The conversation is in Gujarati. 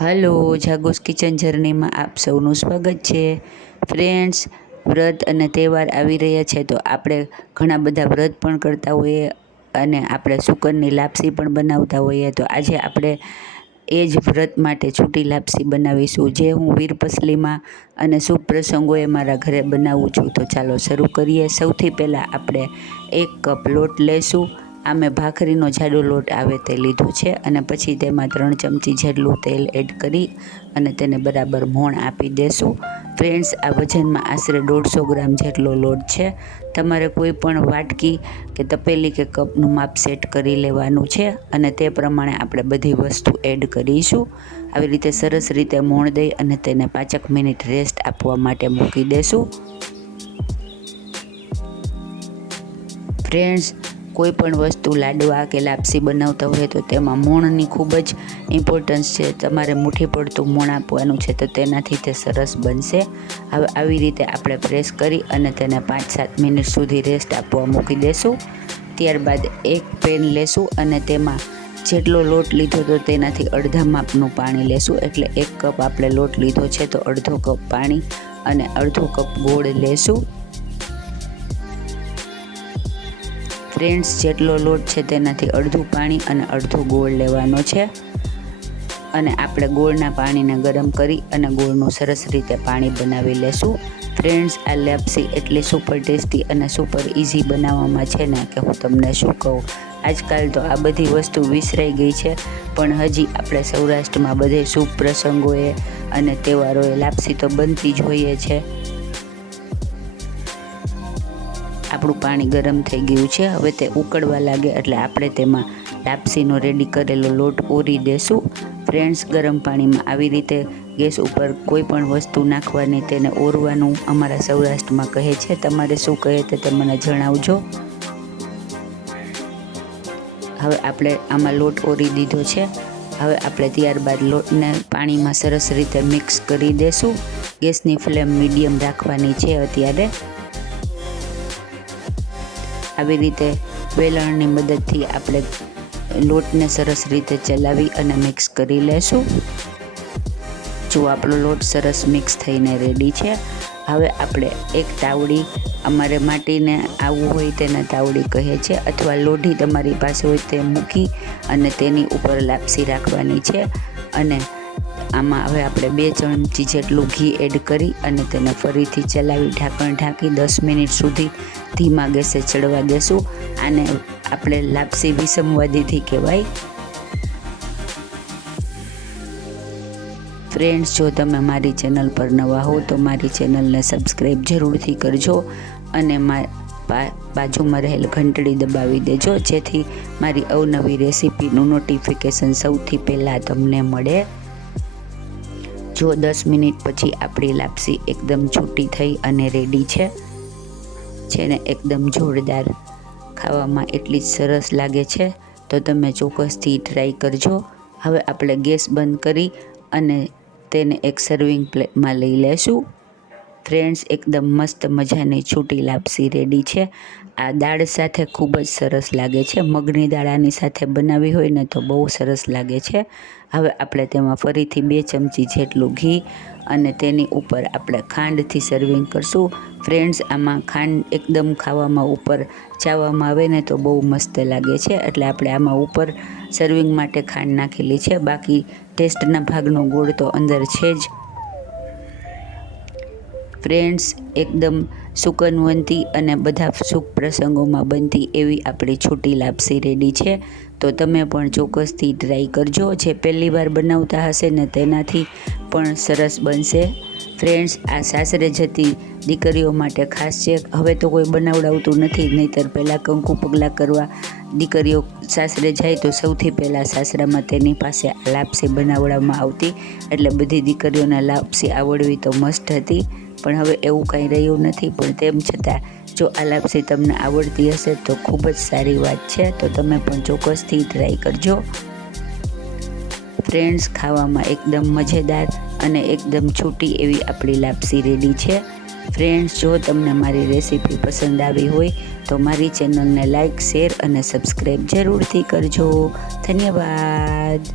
હલો, જાગોસ કિચન જર્નીમાં આપ સૌનું સ્વાગત છે. ફ્રેન્ડ્સ, વ્રત અને તહેવાર આવી રહ્યા છે, તો આપણે ઘણા બધા વ્રત પણ કરતા હોઈએ અને આપણે શુકરની લાપસી પણ બનાવતા હોઈએ. તો આજે આપણે એ જ વ્રત માટે છૂટી લાપસી બનાવીશું. જે હું વીરપસલીમાં અને શુભ પ્રસંગોએ મારા ઘરે બનાવું છું. તો ચાલો શરૂ કરીએ. સૌથી પહેલાં આપણે એક કપ લોટ લઈશું. આ ભાખરીનો જાડો લોટ આવે તે લીધો છે અને પછી તેમાં ત્રણ ચમચી જેટલું તેલ એડ કરી અને તેને બરાબર મોણ આપી દેશું. ફ્રેન્ડ્સ, આ વજનમાં આશરે દોઢસો ગ્રામ જેટલો લોટ છે. તમારે કોઈ પણ વાટકી કે તપેલી કે કપનું માપ સેટ કરી લેવાનું છે અને તે પ્રમાણે આપણે બધી વસ્તુ એડ કરીશું. આવી રીતે સરસ રીતે મોણ દઈ અને તેને પાંચક મિનિટ રેસ્ટ આપવા માટે મૂકી દેશું. ફ્રેન્ડ્સ કોઈ પણ વસ્તુ લાડવા કે લાપસી બનાવતા હોય તો તેમાં મૂણની ખૂબ જ ઇમ્પોર્ટન્સ છે. તમારે મુઠ્ઠી પડતું મૂણ આપવાનું છે તો તેનાથી તે સરસ બનશે. હવે આવી રીતે આપણે પ્રેસ કરી અને તેને પાંચ સાત મિનિટ સુધી રેસ્ટ આપવા મૂકી દેશું. ત્યારબાદ એક પેન લેશું અને તેમાં જેટલો લોટ લીધો તો તેનાથી અડધા માપનું પાણી લેશું. એટલે એક કપ આપણે લોટ લીધો છે તો અડધો કપ પાણી અને અડધો કપ ગોળ લેશું. ફ્રેન્ડ્સ જેટલો લોટ છે તેનાથી અડધું પાણી અને અડધો ગોળ લેવાનો છે. અને આપણે ગોળના પાણીને ગરમ કરી અને ગોળનું સરસ રીતે પાણી બનાવી લેશું. ફ્રેન્ડ્સ આ લેપ્સી એટલી સુપર ટેસ્ટી અને સુપર ઇઝી બનાવવામાં છે ને કે હું તમને શું કહું. આજકાલ તો આ બધી વસ્તુ વિસરાઈ ગઈ છે, પણ હજી આપણે સૌરાષ્ટ્રમાં બધે શુભ પ્રસંગોએ અને તહેવારોએ લાપસી તો બનતી જ હોઈએ છે. આપણું પાણી ગરમ થઈ ગયું છે. હવે તે ઉકળવા લાગે એટલે આપણે તેમાં લાપસીનો રેડી કરેલો લોટ ઓરી દેશું. ફ્રેન્ડ્સ, ગરમ પાણીમાં આવી રીતે ગેસ ઉપર કોઈ પણ વસ્તુ નાખવાની તેને ઓરવાનું અમારા સૌરાષ્ટ્રમાં કહે છે. તમારે શું કહે તે મને જણાવજો. હવે આપણે આમાં લોટ ઓરી દીધો છે. હવે આપણે ત્યારબાદ લોટને પાણીમાં સરસ રીતે મિક્સ કરી દેશું. ગેસની ફ્લેમ મીડિયમ રાખવાની છે અત્યારે. આવી રીતે વેલણની મદદથી આપણે લોટને સરસ રીતે ચલાવી અને મિક્સ કરી લેશું. જો આપણો લોટ સરસ મિક્સ થઈને રેડી છે, હવે આપણે એક તાવડી અમારે માટીને આવવું હોય તેને તાવડી કહે છે, અથવા લોઢી તમારી પાસે હોય તે મૂકી અને તેની ઉપર લાપસી રાખવાની છે અને આમાં હવે આપણે બે ચમચી જેટલું ઘી એડ કરી અને તેને ફરીથી ચલાવી ઢાંકણ ઢાંકી દસ મિનિટ સુધી ધીમા ગેસે ચડવા દેશું. આને આપણે લાપસી વિસંવાદીથી કહેવાય. ફ્રેન્ડ્સ જો તમે મારી ચેનલ પર નવા હો તો મારી ચેનલને સબસ્ક્રાઈબ જરૂરથી કરજો અને બાજુમાં રહેલ ઘંટડી દબાવી દેજો, જેથી મારી અવનવી રેસીપીનું નોટિફિકેશન સૌથી પહેલાં તમને મળે. જો દસ મિનિટ પછી આપણી લાપસી એકદમ છૂટી થઈ અને રેડી છે, જેને એકદમ જોરદાર ખાવામાં એટલી જ સરસ લાગે છે, તો તમે ચોક્કસથી ટ્રાય કરજો. હવે આપણે ગેસ બંધ કરી અને તેને એક સર્વિંગ પ્લેટમાં લઈ લેશું. ફ્રેન્ડ્સ એકદમ મસ્ત મજાની છૂટી લાપસી રેડી છે. આ દાળ સાથે ખૂબ જ સરસ લાગે છે. મગની દાળાની સાથે બનાવી હોય ને તો બહુ સરસ લાગે છે. હવે આપણે તેમાં ફરીથી બે ચમચી જેટલું ઘી અને તેની ઉપર આપણે ખાંડથી સર્વિંગ કરશું. ફ્રેન્ડ્સ આમાં ખાંડ એકદમ ખાવામાં ઉપર ચાવવામાં આવે ને તો બહુ મસ્ત લાગે છે. એટલે આપણે આમાં ઉપર સર્વિંગ માટે ખાંડ નાખેલી છે. બાકી ટેસ્ટના ભાગનો ગોળ તો અંદર છે જ. ફ્રેન્ડ્સ એકદમ સુકનવંતી અને બધા સુખ પ્રસંગોમાં બનતી એવી આપણી છૂટી લાપસી રેડી છે. તો તમે પણ ચોક્કસથી ટ્રાય કરજો. જે પહેલી વાર બનાવતા હશે ને તેનાથી પણ સરસ બનશે. ફ્રેન્ડ્સ આ સાસરે જતી દીકરીઓ માટે ખાસ છે. હવે તો કોઈ બનાવડાવતું નથી. નહીંતર પહેલાં કંકુ પગલાં કરવા દીકરીઓ સાસરે જાય તો સૌથી પહેલાં સાસરામાં તેની પાસે લાપસી બનાવવામાં આવતી. એટલે બધી દીકરીઓને લાપસી આવડવી તો મસ્ત હતી. પણ હવે એવું કંઈ રહ્યું નથી, પણ તેમ છતાં જો આ લાપસી તમને આવડતી હશે તો ખૂબ જ સારી વાત છે, તો તમે પણ ચોક્કસથી ટ્રાય કરજો. ફ્રેન્ડ્સ ખાવામાં એકદમ મજેદાર અને એકદમ છૂટી એવી આપણી લાપસી રેડી છે. ફ્રેન્ડ્સ જો તમને મારી રેસીપી પસંદ આવી હોય તો મારી ચેનલને લાઇક શેર અને સબસ્ક્રાઈબ જરૂરથી કરજો. ધન્યવાદ.